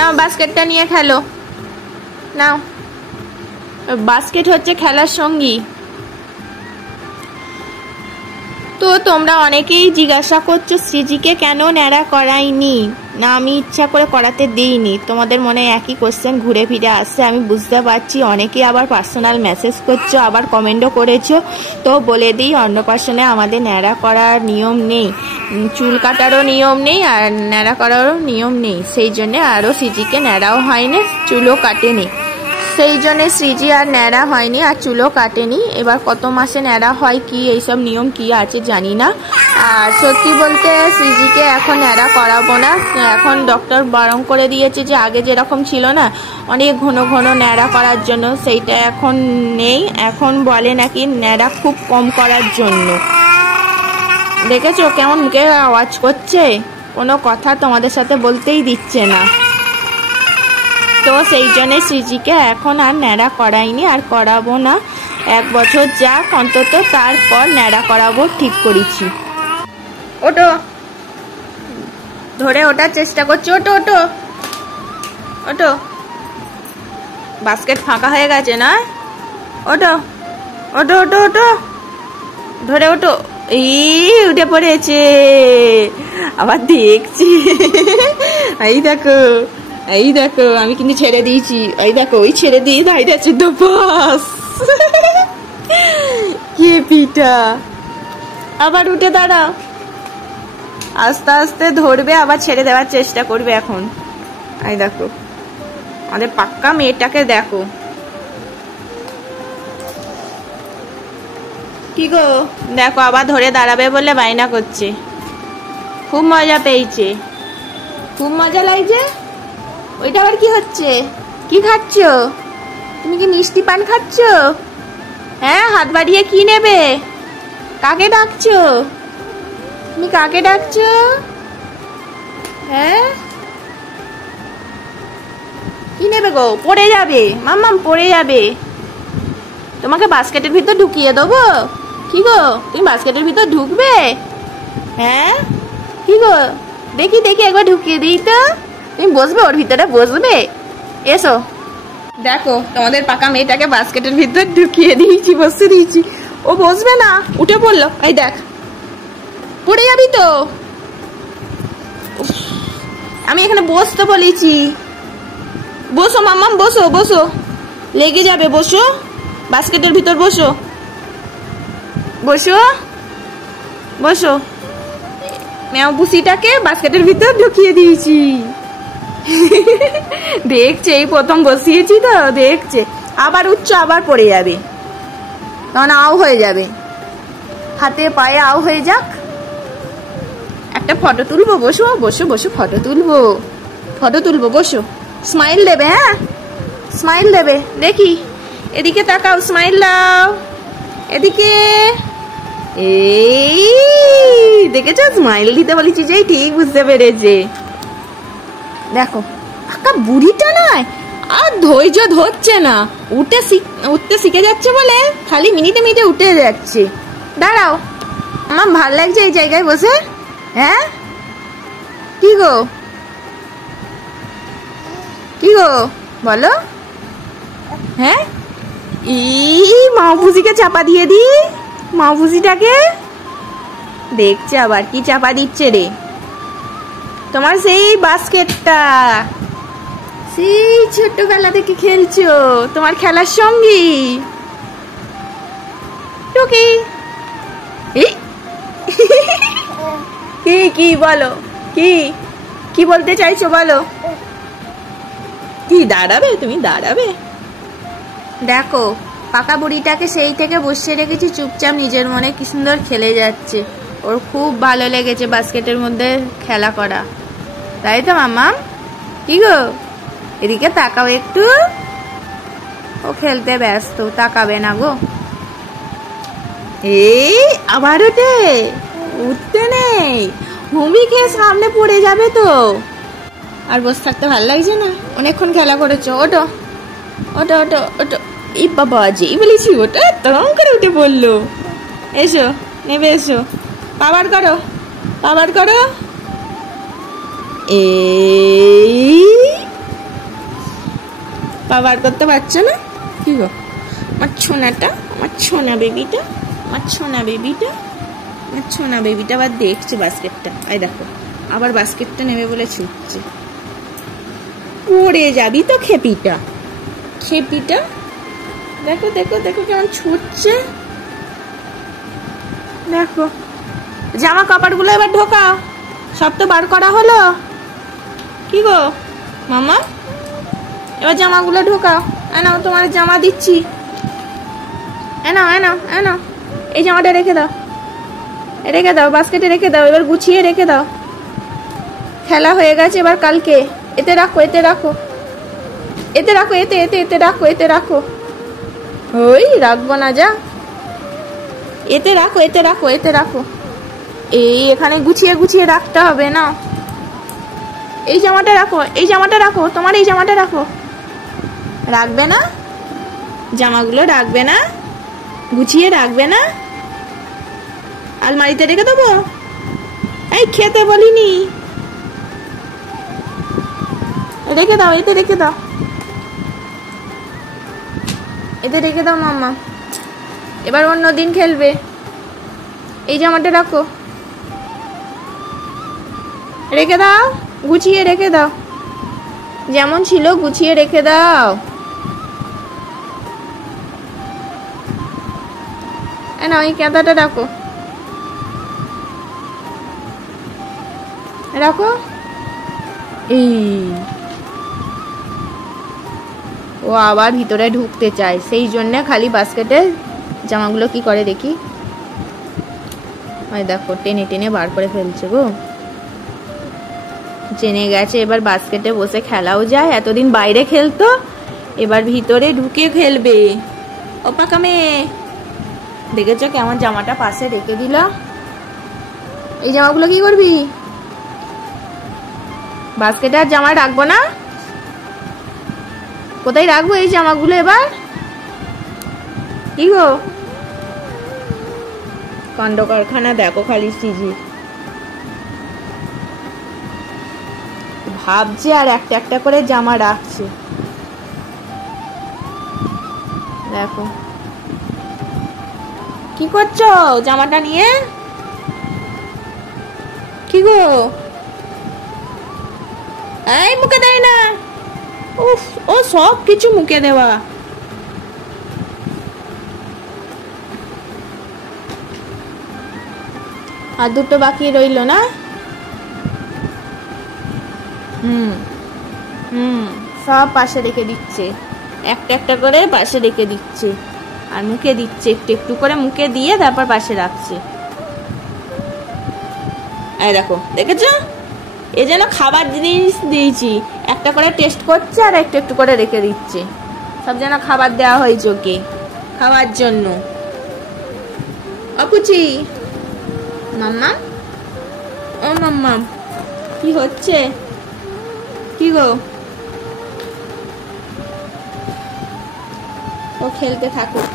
নাও বাস্কেটটা নিয়ে খেলো, নাও। বাস্কেট হচ্ছে খেলার সঙ্গী। তো তোমরা অনেকেই জিজ্ঞাসা করছো সৃজিকে কেন ন্যাড়া করাইনি, না আমি ইচ্ছা করে করাতে দিইনি। তোমাদের মনে একই কোশ্চেন ঘুরে ফিরে আসছে, আমি বুঝতে পারছি। অনেকেই আবার পার্সোনাল মেসেজ করছো, আবার কমেন্টও করেছো। তো বলে দিই, অন্নপ্রাশনে আমাদের ন্যাড়া করার নিয়ম নেই, চুল কাটারও নিয়ম নেই, আর ন্যাড়া করারও নিয়ম নেই। সেই জন্যে আরও সৃজিকে ন্যাড়াও হয়নি, চুলও কাটেনি। সেই জন্যে সৃজি আর ন্যাড়া হয়নি, আর চুলও কাটেনি। এবার কত মাসে ন্যাড়া হয় কি এইসব নিয়ম কি আছে জানি না। আর সত্যি বলতে সৃজিকে এখন ন্যাড়া করাবো না। এখন ডক্টর বারণ করে দিয়েছে যে আগে যেরকম ছিল না অনেক ঘন ঘন ন্যাড়া করার জন্য, সেইটা এখন নেই। এখন বলে নাকি ন্যাড়া খুব কম করার জন্য। দেখেছো কেমন মুখে আওয়াজ করছে, কোনো কথা তোমাদের সাথে বলতেই দিচ্ছে না। তো সেই জন্যে সৃজিকে এখন আর ন্যাড়া করাইনি, আর করাবো না। 1 বছর যাক অন্তত, তারপর ন্যাড়া করাবো ঠিক করেছি। ওটো, ধরে ওঠার চেষ্টা করছি, ওটো ওটো ওটো। বাস্কেট ফাঁকা হয়ে গেছে না, ওটো ওটো ওটো ওটো, ধরে ওটো। এই উঠে পড়েছে, আবার দেখছি। এই দেখো, এই দেখো, আমি কিন্তু ছেড়ে দিয়েছি। এই দেখো, ওই ছেড়ে দিয়ে দাঁড়িয়ে আছে তো, বাস। কে পিটা, আবার উঠে দাঁড়াও। আস্তে আস্তে ধরবে, আবার ছেড়ে দেওয়ার চেষ্টা করবে এখন। এই দেখো আমাদের পাক্কা মেয়েটাকে দেখো। কি গো, দেখো আবার ধরে দাঁড়াবে বলে বায়না করছে। খুব মজা পেয়েছে, খুব মজা লাগছে। ওইটা আবার কি হচ্ছে, কি খাচ্ছ তুমি? কি মিষ্টি পান খাচ্ছ? হ্যাঁ, হাত বাড়িয়ে কি নেবে? কাকে ডাকছো তুমি, কাকে ডাকছো? হ্যাঁ, কি নেবে গো? পড়ে যাবে মাম্মাম, পড়ে যাবে। তোমাকে বাস্কেটের ভিতর ঢুকিয়ে দেবো? কি গো, তুমি বাস্কেটের ভিতর ঢুকবে? হ্যাঁ, কি গো, দেখি দেখি একবার ঢুকিয়ে দিই তো। তুমি বসবে ওর ভিতরে, বসবে? এসো, দেখো তোমাদের পাকা মেয়েটাকে বাস্কেটের ভিতর ঢুকিয়ে দিয়েছি, বসে দিয়েছি। ও বসবে না, উঠে পড়লো। এই দেখ, পড়ে যাবি তো। আমি এখানে বসতে বলেছি। বসো মাম্মাম, বসো বসো, লেগে যাবে। বসো, বাস্কেটের ভিতর বসো, বসো বসো। ম্যাও পুষিটাকে বাস্কেটের ভিতর ঢুকিয়ে দিয়েছি। দেখছে, এই প্রথম বসিয়েছি তো, দেখছে। আবার উচ্চ, আবার পড়ে যাবে, তখন আও হয়ে যাবে। হাতে পায়ে আও হয়ে যাক। একটা ফটো তুলবো, বসো বসো বসো, ফটো তুলবো, ফটো তুলবো, বসো। স্মাইল দেবে, হ্যাঁ স্মাইল দেবে। দেখি, এদিকে তাকাও, স্মাইল দাও, এদিকে। এই দেখেছো, স্মাইল দিতে বলেছি যে, ঠিক বুঝতে পেরেছে। দেখো পাকা বুড়িটা নয়, আর ধৈর্য ধরছে না। উঠতে শিখে যাচ্ছে বলে খালি মিনিটে মিনিটে উঠে যাচ্ছে। দাঁড়াও, আমার ভাল লাগছে এই জায়গায় বসে। হ্যাঁ, কি গো, কি গো বলো। হ্যাঁ, এই মাউপুজিকে চাপা দিয়ে দি, মাউপুজিটাকে। দেখছে আবার কি চাপা দিচ্ছে রে। তোমার সেই বাস্কেটটা, সেই ছোট্টবেলা থেকে খেলছো, তোমার খেলার সঙ্গী টুকি। কি কি বলো, কি কি বলতে চাইছো বলো। কি দাঁড়াবে, তুমি দাঁড়াবে? দেখো পাকা বুড়িটাকে সেই থেকে বসিয়ে রেখেছি, চুপচাপ নিজের মনে কি সুন্দর খেলে যাচ্ছে। ওর খুব ভালো লেগেছে বাস্কেটের মধ্যে খেলা করা, তাই তো মাম্মাম? কি গো, এদিকে তাকাও একটু। ও খেলতে ব্যস্ত, তাকাবে না গো। এই আবার ওঠে, উঠতে নেই, হুমি খেয়ে সামনে পড়ে যাবে তো। আর বসে থাকতে ভালো লাগছে না, অনেকক্ষণ খেলা করেছো। ওটো ওটো ওটো ওটো। এই বাবা, যেই বলেছি ওটা তরম করে উঠে পড়লো। এসো, নেবে এসো, পাবার করো, পাবার করো। এই পা বার করতে পারছো না? কি গো আমার ছোনাটা, আমার ছোনা বেবিটা, আমার ছোনা বেবিটা, আমার ছোনা বেবিটা আবার দেখছে বাস্কেটটা। এই দেখো আবার বাস্কেটটা নেবে বলে ছুটছে। পড়ে যাবি তো খেপিটা, খেপিটা দেখো দেখো দেখো কেমন ছুটছে। দেখো জামা কাপড়গুলো এবার ঢোকাও, সব তো বার করা হলো। কি গো মামা, এবার জামাগুলো ঢোকাও। এনাও তোমার জামা দিচ্ছি, এনাও এনাও এনাও, এই জামাটা রেখে দাও, রেখে দাও বাস্কেটে রেখে দাও, এবার গুছিয়ে রেখে দাও। খেলা হয়ে গেছে, এবার কালকে এতে রাখো, এতে রাখো, এতে রাখো, এতে এতে এতে রাখো, এতে রাখো। ওই রাখবো না, যা এতে রাখো, এতে রাখো, এতে রাখো। এই এখানে গুছিয়ে গুছিয়ে রাখতে হবে না। এই জামাটা রাখো, এই জামাটা রাখো, তোমার এই জামাটা রাখো। রাখবে না জামাগুলো, রাখবে না, গুছিয়ে রাখবে না, আলমারিতে রেখে দেবো। এই খেতে বলিনি, রেখে দাও, এতে রেখে দাও, এতে রেখে দাও মাম্মা। এবার অন্য দিন খেলবে। এই জামাটা রাখো, রেখে দাও, গুছিয়ে রেখে দাও, যেমন ছিল গুছিয়ে রেখে দাও। না ওই কাঁথাটা রাখো, রাখো। এই ও আবার ভিতরে ঢুকতে চায়, সেই জন্য খালি বাস্কেটে জামাগুলো কি করে দেখি। ওই দেখো টেনে টেনে বার করে ফেলছে গো, জেনে গেছে এবার বাস্কেটে বসে খেলাও যায়। এতদিন বাইরে খেলতো, এবার ভিতরে ঢুকে খেলবে। ও পাকা মেয়ে, দেখেছো কেমন জামাটা পাশে রেখে দিলাম। এই জামাগুলো কি করবি? বাস্কেটে আর জামা রাখবো না, কোথায় রাখবো এই জামাগুলো এবার? কি গো কাণ্ড কারখানা দেখো খালি সিজি। ভাবছে আর একটা একটা করে জামা রাখছে। দেখো কি করছো জামাটা নিয়ে? কি গো এই মুখে দেয় না। উফ, ও সব কিছু মুখে দেওয়া। আর দুটো বাকি রইলো না? সব পাশে রেখে দিচ্ছে, একটা একটা করে পাশে রেখে দিচ্ছে, আর মুখে দিচ্ছে একটু একটু করে, মুখে দিয়ে তারপর পাশে রাখছে। এই দেখো, দেখেছো? এ যেন খাবার জিনিস দিয়েছি, একটা করে টেস্ট করছে আর একটু একটু করে রেখে দিচ্ছে। সব যেন খাবার দেওয়া হয়েছে ওকে খাওয়ার জন্য। অপুচি, মাম্মা, ও মাম্মা, কি হচ্ছে? কি গো? ও খেলতে থাকুক।